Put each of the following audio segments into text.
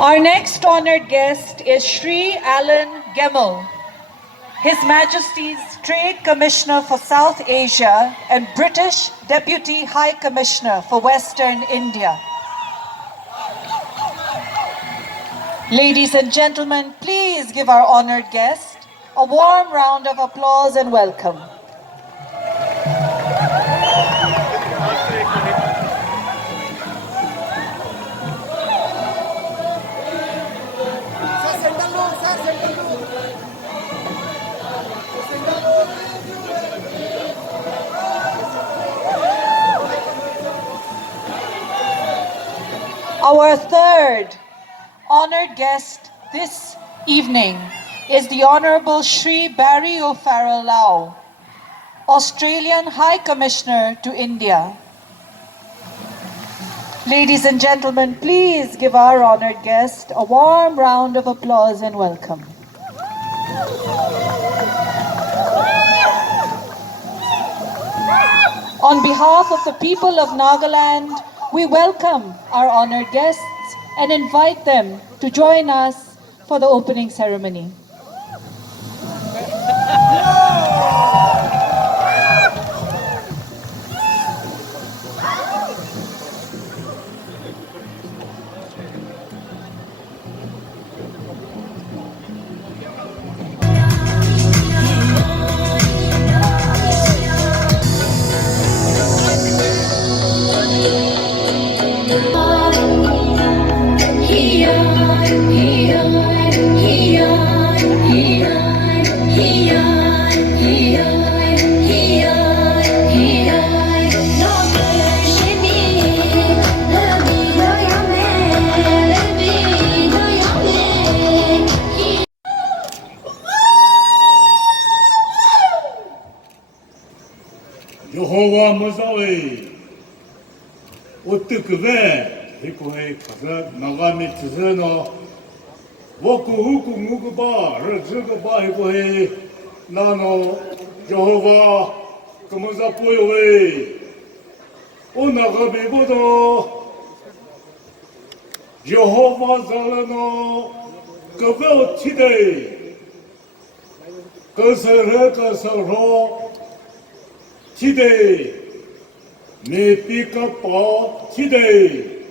Our next honored guest is Shri Alan Gemmell, His Majesty's Trade Commissioner for South Asia and British Deputy High Commissioner for Western India. Ladies and gentlemen, please give our honored guest a warm round of applause and welcome. Our third honored guest this evening is the Honorable Shri Barry O'Farrell Lau, Australian High Commissioner to India. Ladies and gentlemen, please give our honored guest a warm round of applause and welcome. On behalf of the people of Nagaland, we welcome our honored guests and invite them to join us for the opening ceremony. Jehovah Mazawi, Utukve, Hikohe Kaza, Nagami Tizano, Woku Huku Mukuba, Rajugaba Hikohe, Nano, Jehovah, Kamazapoye, Unagabi Bodo, Jehovah Zalano, Kabel Tide, Kasara Kasaro, Today, me pick up all today.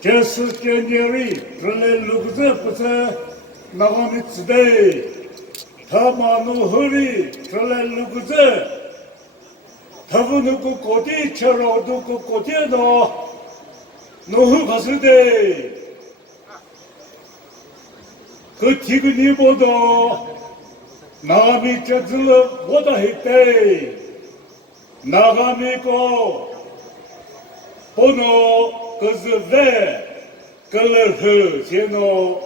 Just January, Trele Lugze, Nagami today. Tamanu Huri, Trele Lugze. Tavunuku Koti, Charoduku Kotiano, Nohu Hasude. Kutiguni Bodo. Nagami Chazula, what a hit! Nagami ko Pono, Kazave, Kalur, Seno,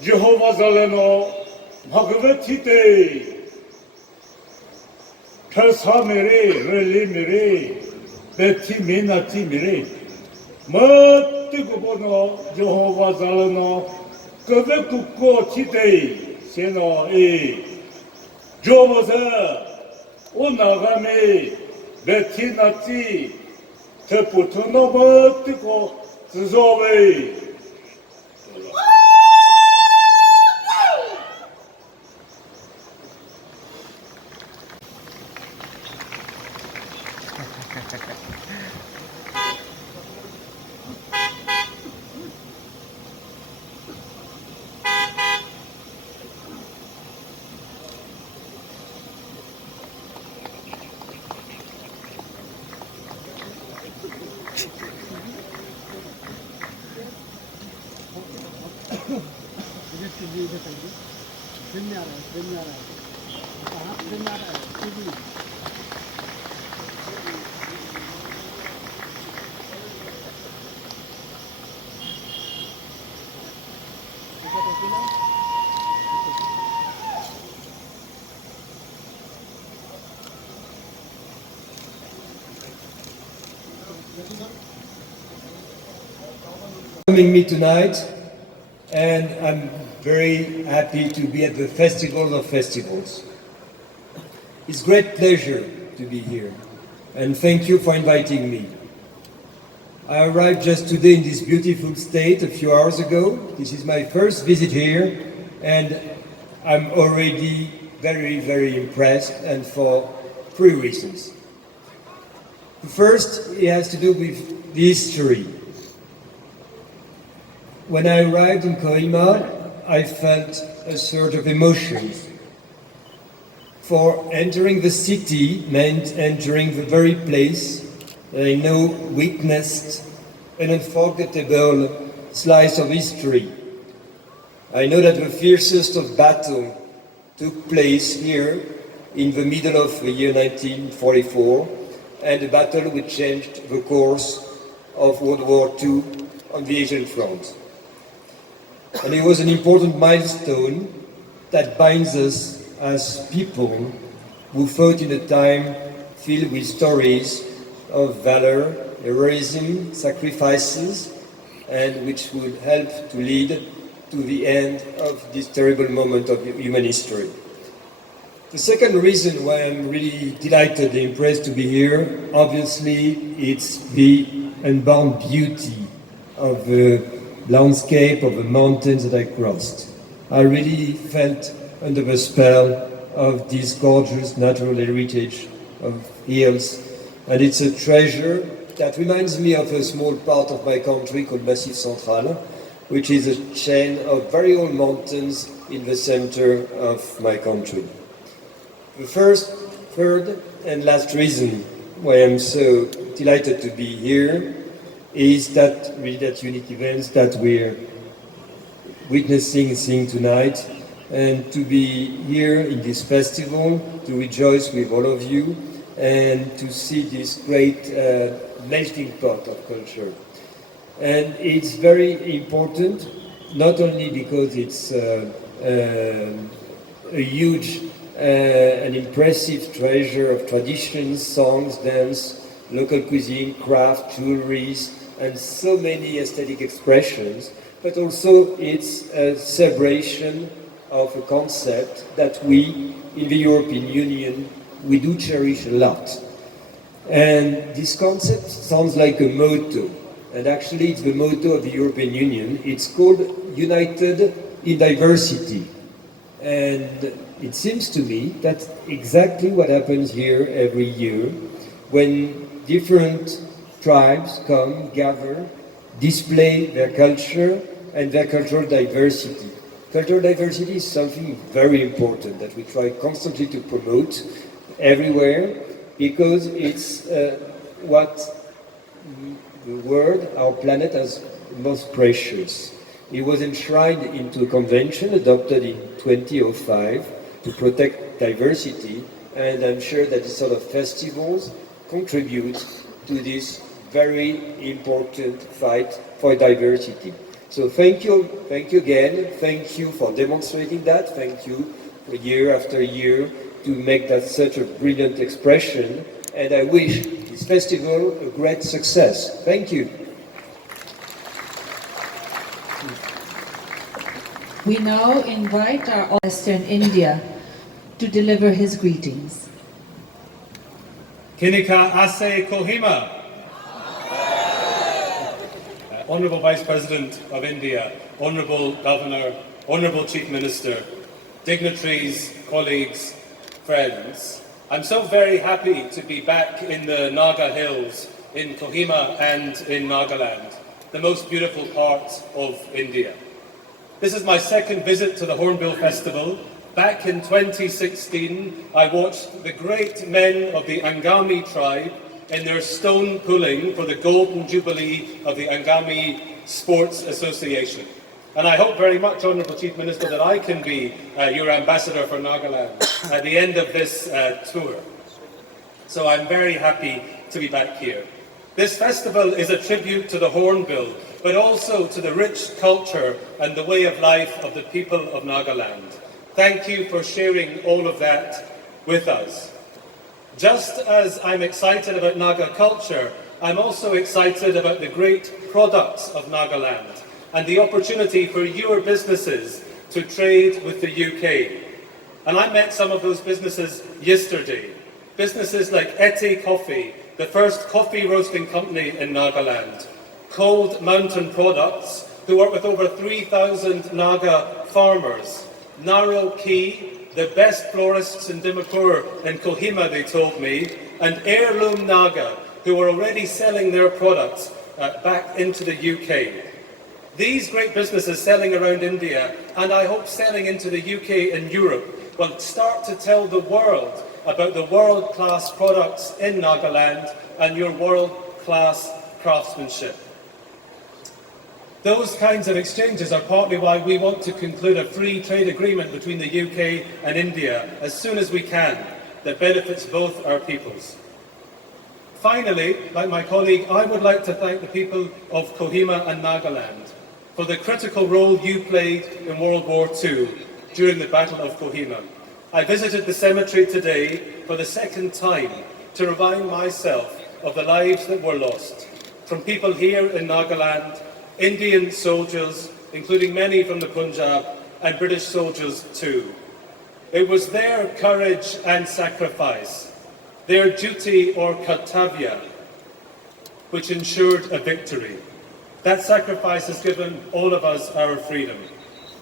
Jehovah Zaleno, Magavatite, Tasamere, Relimere, Betty Minati Mere, Matigubono, Jehovah Zaleno, Kavakuko Tite. Seno Joboza, Unagami, Betinati, Teputunomatico, Zove. Welcoming me tonight, and I'm very happy to be at the Festival of Festivals. It's a great pleasure to be here, and thank you for inviting me. I arrived just today in this beautiful state a few hours ago. This is my first visit here, and I'm already very, very impressed, and for three reasons. The first, it has to do with the history. When I arrived in Kohima, I felt a sort of emotions. For entering the city meant entering the very place that I know witnessed an unforgettable slice of history. I know that the fiercest of battle took place here in the middle of the year 1944, and a battle which changed the course of World War II on the Asian front. And it was an important milestone that binds us as people who fought in a time filled with stories of valor, heroism, sacrifices, and which would help to lead to the end of this terrible moment of human history. The second reason why I'm really delighted and impressed to be here, obviously, it's the unbound beauty of the landscape of the mountains that I crossed. I really felt under the spell of this gorgeous natural heritage of hills, and it's a treasure that reminds me of a small part of my country called Massif Central, which is a chain of very old mountains in the center of my country. The first, third, and last reason why I'm so delighted to be here is that unique event that we're witnessing and seeing tonight, and to be here in this festival, to rejoice with all of you, and to see this great melting pot of culture. And it's very important, not only because it's a huge an impressive treasure of traditions, songs, dance, local cuisine, craft, jewelries, and so many aesthetic expressions, but also it's a celebration of a concept that we in the European Union, we do cherish a lot. And this concept sounds like a motto, and actually it's the motto of the European Union. It's called United in Diversity. And it seems to me that's exactly what happens here every year when different tribes come, gather, display their culture and their cultural diversity. Cultural diversity is something very important that we try constantly to promote everywhere, because it's what the world, our planet, has most precious. It was enshrined into a convention adopted in 2005 to protect diversity, and I'm sure that these sort of festivals contribute to this very important fight for diversity. So thank you again, thank you for demonstrating that, thank you for year after year to make that such a brilliant expression, and I wish this festival a great success. Thank you. We now invite our Western India to deliver his greetings. Kinika Ase Kohima. Honourable Vice President of India, Honourable Governor, Honourable Chief Minister, dignitaries, colleagues, friends, I'm so very happy to be back in the Naga Hills in Kohima and in Nagaland, the most beautiful part of India. This is my second visit to the Hornbill Festival. Back in 2016, I watched the great men of the Angami tribe in their stone pulling for the Golden Jubilee of the Angami Sports Association. And I hope very much, Honourable Chief Minister, that I can be your ambassador for Nagaland at the end of this tour. So I'm very happy to be back here. This festival is a tribute to the Hornbill, but also to the rich culture and the way of life of the people of Nagaland. Thank you for sharing all of that with us. Just as I'm excited about Naga culture, I'm also excited about the great products of Nagaland and the opportunity for your businesses to trade with the UK. And I met some of those businesses yesterday. Businesses like Ete Coffee, the first coffee roasting company in Nagaland, Cold Mountain Products, who work with over 3,000 Naga farmers, Narrow Key, the best florists in Dimapur and Kohima, they told me, and Heirloom Naga, who are already selling their products back into the UK. These great businesses selling around India, and I hope selling into the UK and Europe, will start to tell the world about the world-class products in Nagaland and your world-class craftsmanship. Those kinds of exchanges are partly why we want to conclude a free trade agreement between the UK and India as soon as we can that benefits both our peoples. Finally, like my colleague, I would like to thank the people of Kohima and Nagaland for the critical role you played in World War II during the Battle of Kohima. I visited the cemetery today for the second time to remind myself of the lives that were lost from people here in Nagaland, Indian soldiers, including many from the Punjab, and British soldiers too. It was their courage and sacrifice, their duty or kartavya, which ensured a victory. That sacrifice has given all of us our freedom.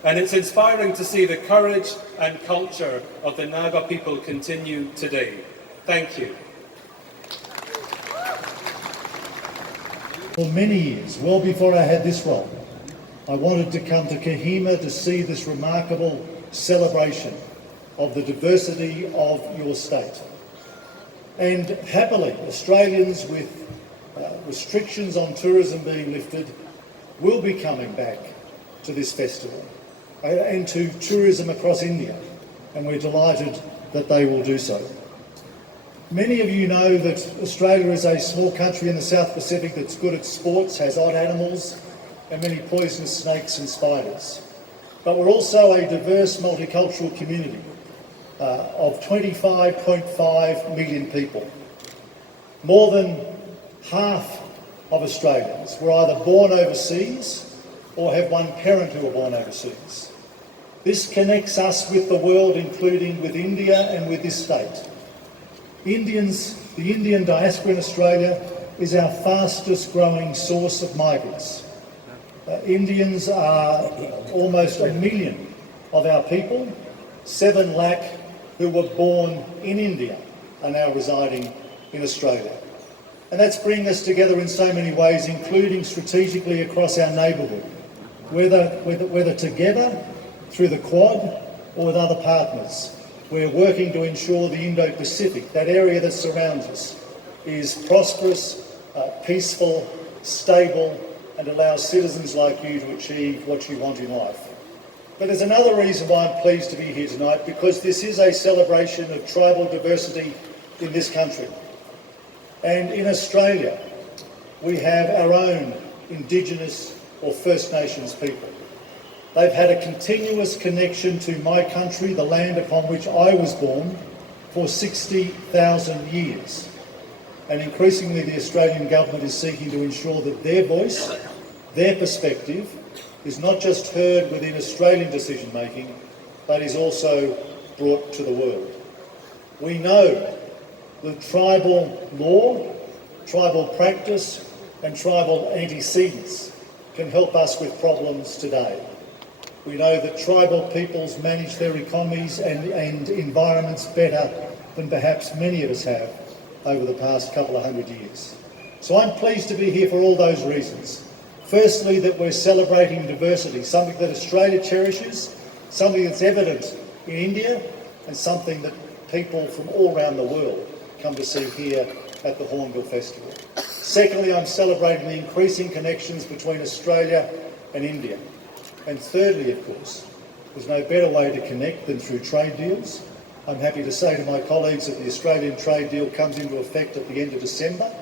And it's inspiring to see the courage and culture of the Naga people continue today. Thank you. For many years, well before I had this role, I wanted to come to Kohima to see this remarkable celebration of the diversity of your state. And happily, Australians with restrictions on tourism being lifted will be coming back to this festival and to tourism across India, and we're delighted that they will do so. Many of you know that Australia is a small country in the South Pacific that's good at sports, has odd animals and many poisonous snakes and spiders. But we're also a diverse multicultural community of 25.5 million people. More than half of Australians were either born overseas or have one parent who were born overseas. This connects us with the world, including with India and with this state. The Indian diaspora in Australia is our fastest growing source of migrants. Indians are almost 1 million of our people. 7 lakh who were born in India are now residing in Australia. And that's bringing us together in so many ways, including strategically across our neighbourhood, whether together through the Quad or with other partners. We're working to ensure the Indo-Pacific, that area that surrounds us, is prosperous, peaceful, stable, and allows citizens like you to achieve what you want in life. But there's another reason why I'm pleased to be here tonight, because this is a celebration of tribal diversity in this country. And in Australia, we have our own Indigenous or First Nations people. They've had a continuous connection to my country, the land upon which I was born, for 60,000 years. And increasingly the Australian government is seeking to ensure that their voice, their perspective, is not just heard within Australian decision making, but is also brought to the world. We know that tribal law, tribal practice, and tribal antecedents can help us with problems today. We know that tribal peoples manage their economies and environments better than perhaps many of us have over the past couple of 100 years. So I'm pleased to be here for all those reasons. Firstly, that we're celebrating diversity, something that Australia cherishes, something that's evident in India, and something that people from all around the world come to see here at the Hornbill Festival. Secondly, I'm celebrating the increasing connections between Australia and India. And thirdly, of course, there's no better way to connect than through trade deals. I'm happy to say to my colleagues that the Australian trade deal comes into effect at the end of December.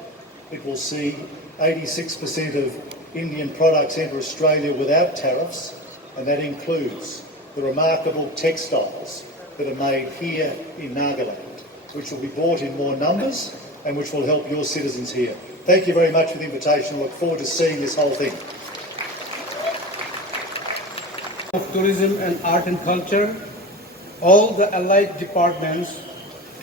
It will see 86% of Indian products enter Australia without tariffs, and that includes the remarkable textiles that are made here in Nagaland, which will be bought in more numbers and which will help your citizens here. Thank you very much for the invitation. I look forward to seeing this whole thing. Of Tourism and Art and Culture, all the allied departments,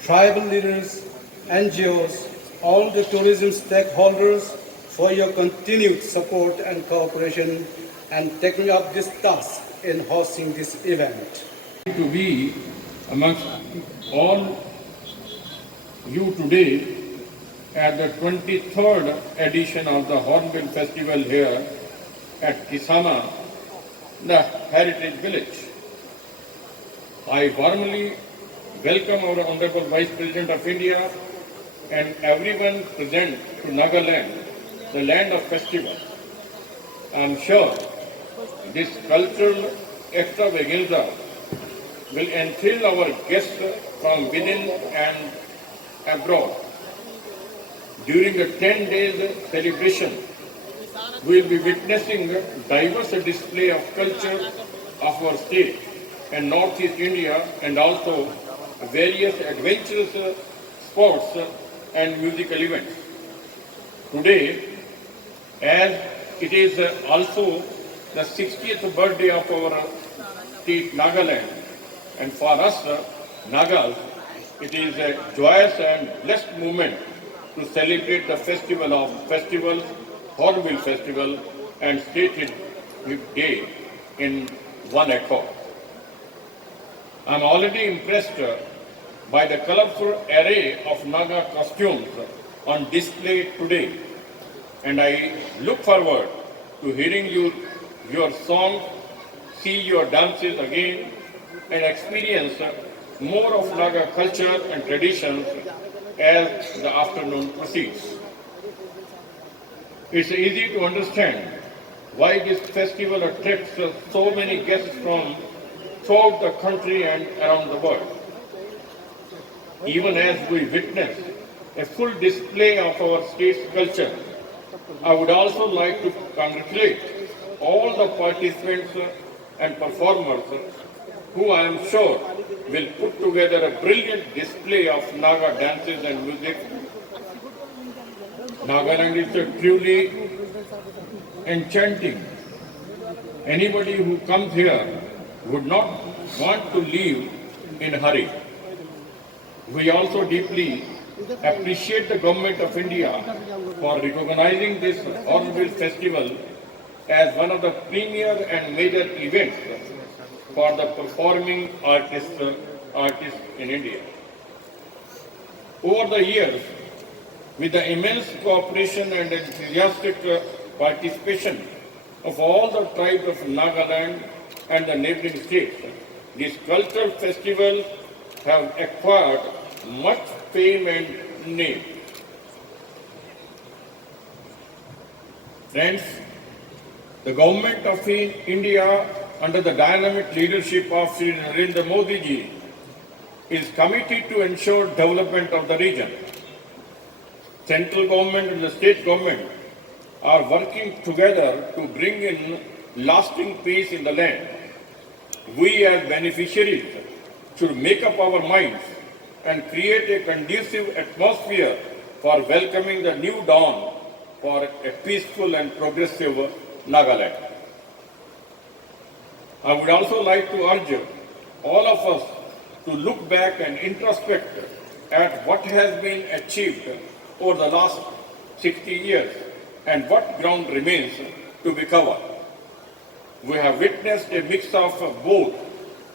tribal leaders, NGOs, all the tourism stakeholders for your continued support and cooperation and taking up this task in hosting this event. To be amongst all you today at the 23rd edition of the Hornbill Festival here at Kisama, the Heritage Village. I warmly welcome our Honorable Vice President of India and everyone present to Nagaland, the land of festivals. I am sure this cultural extravaganza will enthral our guests from within and abroad. During the 10 days celebration, we will be witnessing diverse display of culture of our state and Northeast India, and also various adventurous sports and musical events. Today, as it is also the 60th birthday of our state Nagaland, and for us Nagas, it is a joyous and blessed moment to celebrate the festival of festivals, Hornbill Festival and State Day in one accord. I am already impressed by the colorful array of Naga costumes on display today, and I look forward to hearing your songs, see your dances again, and experience more of Naga culture and traditions as the afternoon proceeds. It's easy to understand why this festival attracts so many guests from throughout the country and around the world. Even as we witness a full display of our state's culture, I would also like to congratulate all the participants and performers who I am sure will put together a brilliant display of Naga dances and music. Nagaland is truly enchanting. Anybody who comes here would not want to leave in a hurry. We also deeply appreciate the Government of India for recognizing this Hornbill Festival as one of the premier and major events for the performing artists in India. Over the years, with the immense cooperation and enthusiastic participation of all the tribes of Nagaland and the neighboring states, these cultural festivals have acquired much fame and name. Friends, the Government of India under the dynamic leadership of Sri Narendra Modi ji is committed to ensure development of the region. Central government and the state government are working together to bring in lasting peace in the land. We as beneficiaries should make up our minds and create a conducive atmosphere for welcoming the new dawn for a peaceful and progressive Nagaland. I would also like to urge all of us to look back and introspect at what has been achieved over the last 60 years and what ground remains to be covered. We have witnessed a mix of both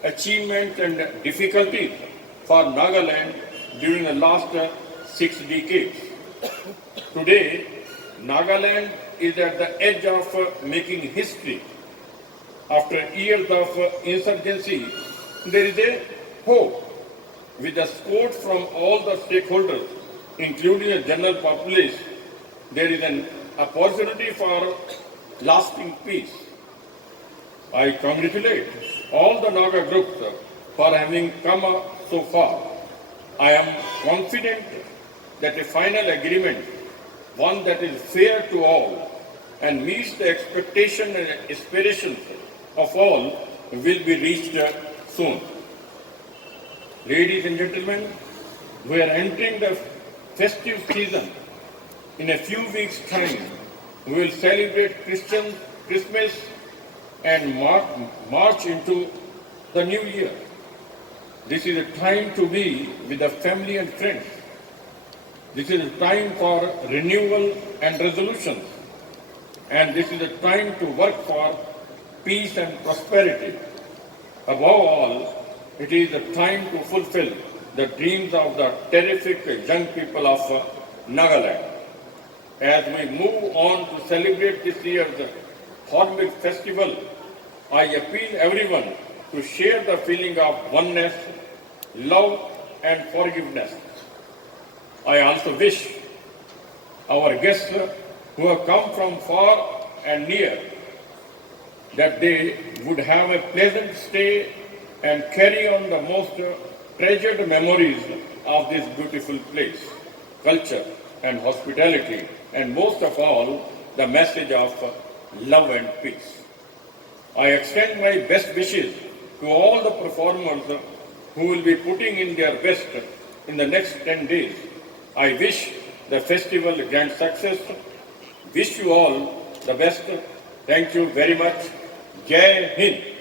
achievements and difficulties for Nagaland during the last 6 decades. Today, Nagaland is at the edge of making history. After years of insurgency, there is a hope. With the support from all the stakeholders, including the general populace, there is an opportunity for lasting peace. I congratulate all the Naga groups for having come so far. I am confident that a final agreement, one that is fair to all and meets the expectation and aspirations of all, will be reached soon. Ladies and gentlemen, we are entering the festive season. In a few weeks' time, we will celebrate Christmas and march into the new year. This is a time to be with the family and friends. This is a time for renewal and resolution. And this is a time to work for peace and prosperity. Above all, it is a time to fulfill the dreams of the terrific young people of Nagaland. As we move on to celebrate this year's Hornbill Festival, I appeal everyone to share the feeling of oneness, love and forgiveness. I also wish our guests who have come from far and near that they would have a pleasant stay and carry on the most treasured memories of this beautiful place, culture and hospitality, and most of all, the message of love and peace. I extend my best wishes to all the performers who will be putting in their best in the next 10 days. I wish the festival a grand success. Wish you all the best. Thank you very much. Jai Hind.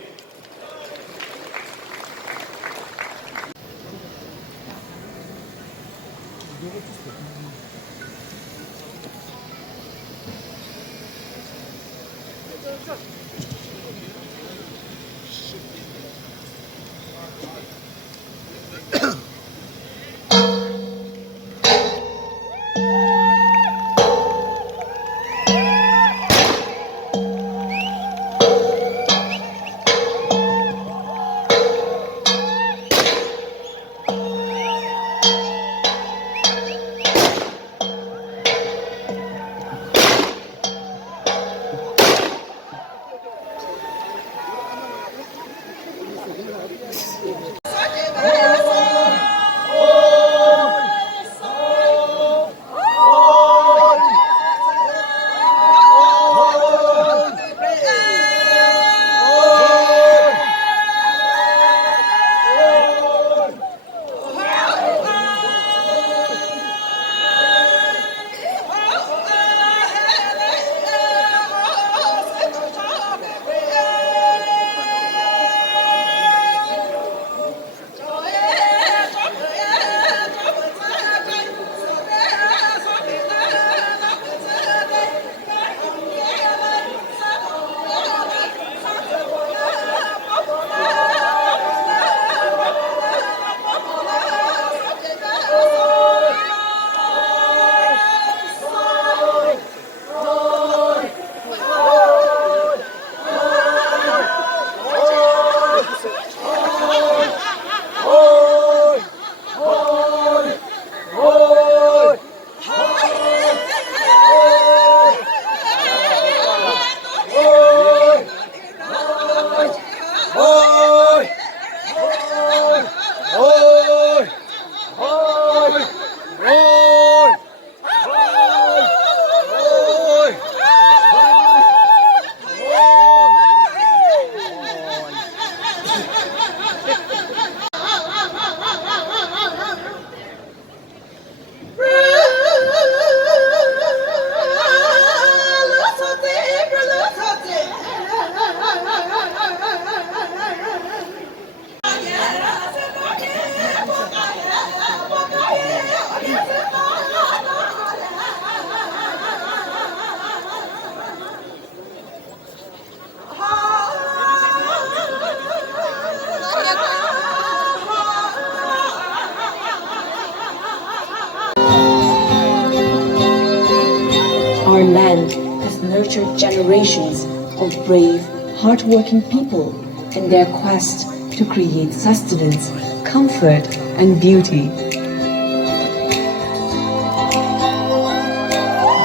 Our land has nurtured generations of brave, hardworking people in their quest to create sustenance, comfort, and beauty.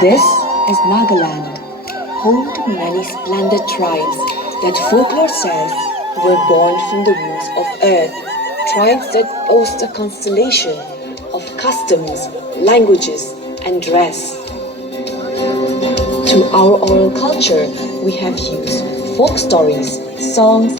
This is Nagaland, home to many splendid tribes that folklore says were born from the wombs of earth, tribes that boast a constellation of customs, languages, and dress. To our oral culture, we have used folk stories, songs,